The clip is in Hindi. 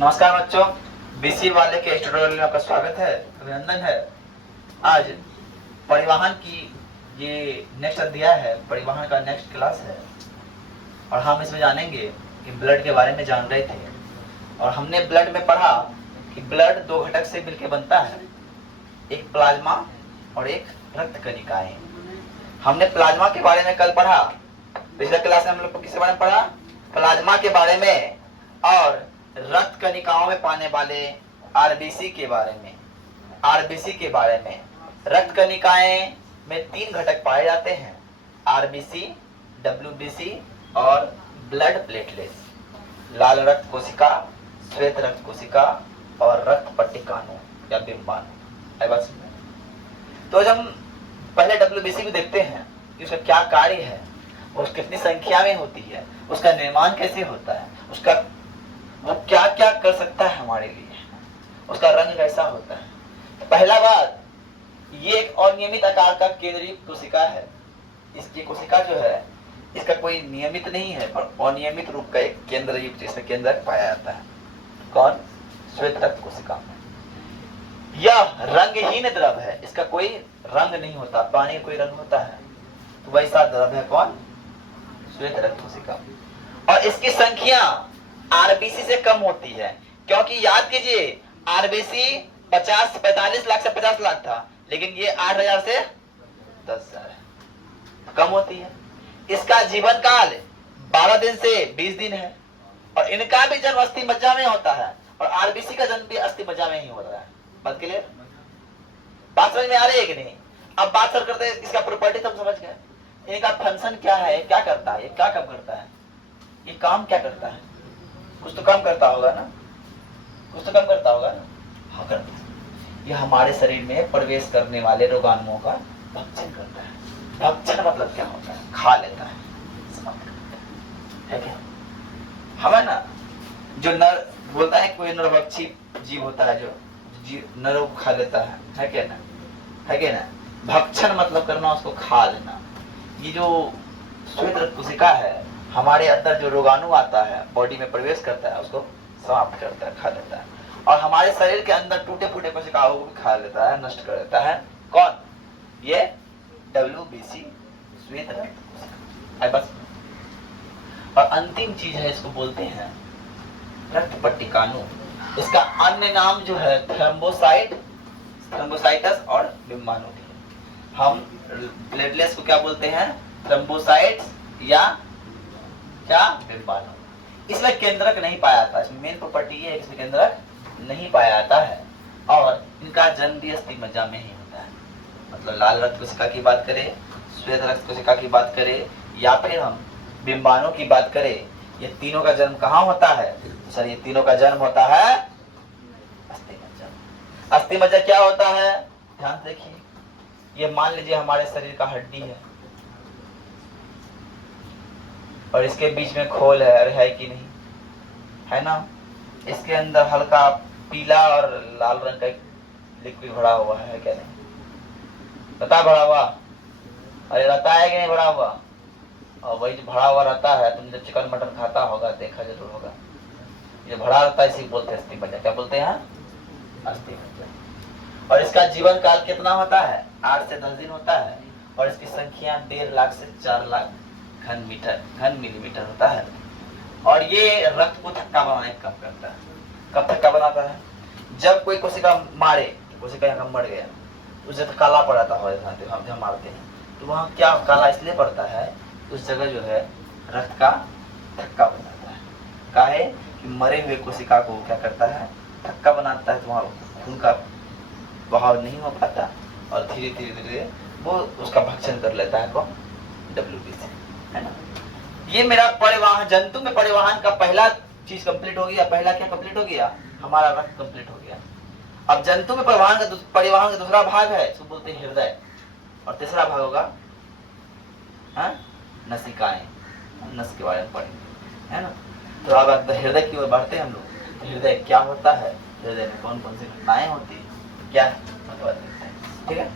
नमस्कार बच्चों, बीसी वाले के ट्यूटोरियल में आपका स्वागत है, अभिनंदन है। आज परिवहन की ये नेक्स्ट अध्याय है, परिवहन का नेक्स्ट क्लास है और हम इसमें जानेंगे कि ब्लड के बारे में जान रहे थे और हमने ब्लड में पढ़ा कि ब्लड दो घटक से मिलकर बनता है, एक प्लाज्मा और एक रक्त कणिकाएं। हमने प्लाज्मा के बारे में कल पढ़ा, पिछले क्लास में हम लोग किसके बारे में पढ़ा? प्लाज्मा के बारे में और रक्त कणिकाओं में पाने वाले आरबीसी के बारे में। आरबीसी के बारे में रक्त कणिकाएं में तीन घटक पाए जाते हैं, आरबीसी, डब्ल्यूबीसी और ब्लड प्लेटलेट्स। लाल रक्त कोशिका, श्वेत रक्त कोशिका और रक्त पट्टिकाणु या बिंबाणु। तो जब हम पहले डब्ल्यूबीसी को देखते हैं कि उसका क्या कार्य है, और कितनी संख्या में होती है, उसका निर्माण कैसे होता है, उसका वो क्या क्या कर सकता है हमारे लिए, उसका रंग कैसा होता है। पहला बात, ये एक अनियमित आकार का केंद्रीय कोशिका है। इसकी कोशिका जो है, इसका कोई नियमित नहीं है पर अनियमित रूप का एक केंद्र युक्त इसमें केंद्रक पाया जाता है। कौन? श्वेत रक्त कोशिका में। यह रंगहीन द्रव है, इसका कोई रंग नहीं होता। पानी का कोई रंग होता है तो वैसा द्रव है। कौन? श्वेत रक्त कोशिका। और इसकी संख्या आरबीसी से कम होती है, क्योंकि याद कीजिए आरबीसी 45 लाख से 50 लाख था, लेकिन ये 8,000 से 10,000 कम होती है। इसका जीवन काल 12 दिन से 20 दिन है और इनका भी जन्म अस्थि मज्जा में होता है और आरबीसी का जन्म भी अस्थि मज्जा में ही हो रहा है। बात क्लियर? बात समझ में आ रही है कि नहीं? अब बात सर करते हैं इसका प्रॉपर्टी, तुम समझ गए इनका फंक्शन क्या है, क्या करता है, ये क्या कब करता है, ये काम क्या करता है। कुछ तो काम करता होगा ना, कुछ तो काम करता होगा ना। हाँ, करता है। यह हमारे शरीर में प्रवेश करने वाले रोगाणुओं का भक्षण करता है। भक्षण मतलब क्या होता है? खा लेता है, समाप्त करता है क्या? हमें ना जो नर बोलता है, कोई नरभक्षी जीव होता है जो नरों को खा लेता है क्या ना? है क्या ना? भक्षण मतलब करना, उसको खा लेना। ये जो श्वेत रक्त कोशिका है, हमारे अंदर जो रोगाणु आता है, बॉडी में प्रवेश करता है, उसको समाप्त करता है, खा लेता है। और हमारे शरीर के अंदर टूटे फूटे कोशिकाओं को भी खा लेता है, नष्ट कर देता है। कौन? ये डब्ल्यूबीसी, श्वेत रक्त कोशिका। बस। और अंतिम चीज है, इसको बोलते हैं रक्त पट्टिकाणु। इसका अन्य नाम जो है थ्रोम्बोसाइट, थ्रोम्बोसाइटस और बिंबाणु। हम प्लेटलेट्स को क्या बोलते हैं? थ्रोम्बोसाइट्स या क्या? बिंबाणु। इसमें केंद्रक नहीं पाया जाता। इसमें मेन प्रॉपर्टी ये है, इसमें केंद्रक नहीं पाया जाता है और इनका जन्म भी अस्थि मज्जा में ही होता है। मतलब लाल रक्त कोशिका की बात करें, श्वेत रक्त कोशिका की बात करें या फिर हम बिंबाणु की बात करें, ये तीनों का जन्म कहाँ होता है? सर, ये तीनों का जन्म होता है अस्थि मज्जा। अस्थि मज्जा क्या होता है? ध्यान से देखिए, ये मान लीजिए हमारे शरीर का हड्डी है और इसके बीच में खोल है, अरे है कि नहीं? है ना? इसके अंदर हल्का पीला और लाल रंग का लिक्विड भरा हुआ है क्या नहीं? बता भरा हुआ? अरे रहता है कि नहीं भरा हुआ? और वही जो भरा हुआ रहता है, तुम जब चिकन मटन खाता होगा, देखा जरूर होगा, ये भरा रहता है, इसी बोलते हैं अस्थि मज्जा। क्या बोलते हैं? अस्थि मज्जा। और इसका जीवन काल कितना होता है? 8 से 10 दिन होता है और इसकी संख्या 1.5 लाख से 4 लाख घन मिलीमीटर होता है। और ये रक्त को थक्का बनाने का काम करता है। कब थक्का बनाता है? जब कोई कोशिका मारे, कोशिका यहाँ मर गया, उसे तो काला पड़ता है, हम जब मारते हैं तो वहाँ क्या काला इसलिए पड़ता है, उस जगह जो है रक्त का थक्का बनाता है। काहे कि मरे हुए कोशिका को क्या करता है? थक्का बनाता है, तो वहाँ खून का बहाव नहीं हो पाता और धीरे धीरे धीरे वो उसका भक्षण कर लेता है। कौन? डब्ल्यूबीसी, है ना? ये मेरा परिवहन, जंतु में परिवहन का पहला चीज कंप्लीट हो गया। पहला क्या कंप्लीट हो गया? हमारा रक्त कंप्लीट हो गया। अब जंतु में परिवहन का दूसरा भाग है, इसको बोलते हैं हृदय, और तीसरा भाग होगा नसिकाएं। नस के बारे में पढ़ेंगे, है ना? तो अब हृदय की ओर बढ़ते हैं हम लोग। हृदय क्या होता है? हृदय में कौन कौन सी घटनाएं होती है, क्या? ठीक है।